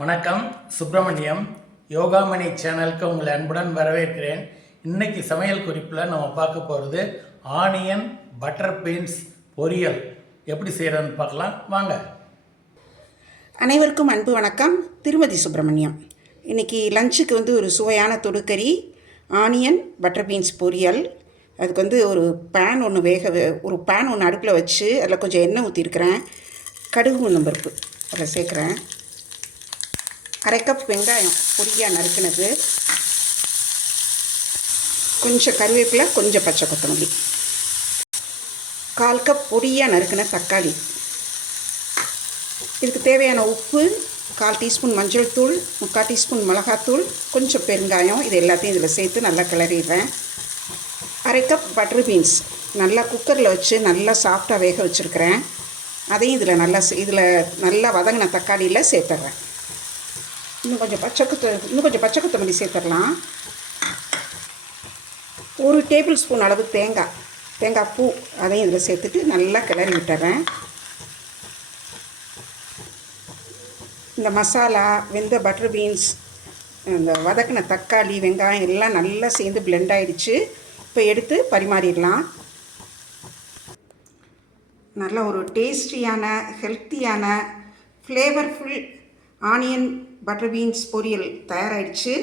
வணக்கம். சுப்பிரமணியம் யோகாமணி சேனலுக்கு உங்களை அன்புடன் வரவேற்கிறேன். இன்னைக்கு சமையல் குறிப்பில் நம்ம பார்க்க போகிறது ஆனியன் பட்டர் பீன்ஸ் பொரியல் எப்படி செய்கிறதுன்னு பார்க்கலாம் வாங்க. அனைவருக்கும் அன்பு வணக்கம். திருமதி சுப்பிரமணியம். இன்றைக்கி லஞ்சுக்கு ஒரு சுவையான தொடுக்கறி ஆனியன் பட்டர் பீன்ஸ் பொரியல். அதுக்கு ஒரு பேன் ஒன்று அடுப்பில் வச்சு அதில் கொஞ்சம் எண்ணெய் ஊற்றிருக்கிறேன். கடுகு உளுந்தம் பருப்பு அதில் சேர்க்குறேன். அரை கப் வெங்காயம் பொடியாக நறுக்கினது, கொஞ்சம் கருவேப்பிலை, கொஞ்சம் பச்சை கொத்தமல்லி, 1/4 கப் பொடியாக நறுக்கின தக்காளி, இதுக்கு தேவையான உப்பு, 1/4 டீஸ்பூன் மஞ்சள் தூள், 3/4 டீஸ்பூன் மிளகாத்தூள், கொஞ்சம் பெருங்காயம். இது எல்லாத்தையும் இதில் சேர்த்து நல்லா கிளறிடுறேன். அரை கப் பட்டர் பீன்ஸ் நல்லா குக்கரில் வச்சு நல்லா சாஃப்டாக வேக வச்சுருக்கிறேன். அதையும் இதில் நல்லா வதங்கின தக்காளியில் சேர்த்துட்றேன். இன்னும் கொஞ்சம் பச்சை கொத்தமல்லி சேர்த்துடலாம். 1 டேபிள் ஸ்பூன் அளவு தேங்காய் பூ அதையும் இதில் சேர்த்துட்டு நல்லா கிளறி விட்டுறேன். இந்த மசாலா, வெந்த பட்டர் பீன்ஸ், இந்த வதக்கின தக்காளி, வெங்காயம் எல்லாம் நல்லா சேர்ந்து பிளெண்ட் ஆகிடுச்சு. இப்போ எடுத்து பரிமாறிடலாம். நல்ல ஒரு டேஸ்டியான, ஹெல்த்தியான, ஃப்ளேவர்ஃபுல் ஆனியன் பட்டர் பீன்ஸ் பொரியல் தயாராகிடுச்சு.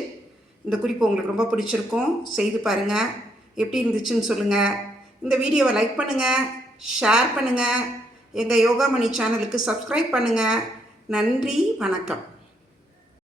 இந்த குறிப்பு உங்களுக்கு ரொம்ப பிடிச்சிருக்கும். செய்து பாருங்கள், எப்படி இருந்துச்சுன்னு சொல்லுங்கள். இந்த வீடியோவை லைக் பண்ணுங்கள், ஷேர் பண்ணுங்கள். எங்கள் யோகாமணி சேனலுக்கு சப்ஸ்கிரைப் பண்ணுங்கள். நன்றி, வணக்கம்.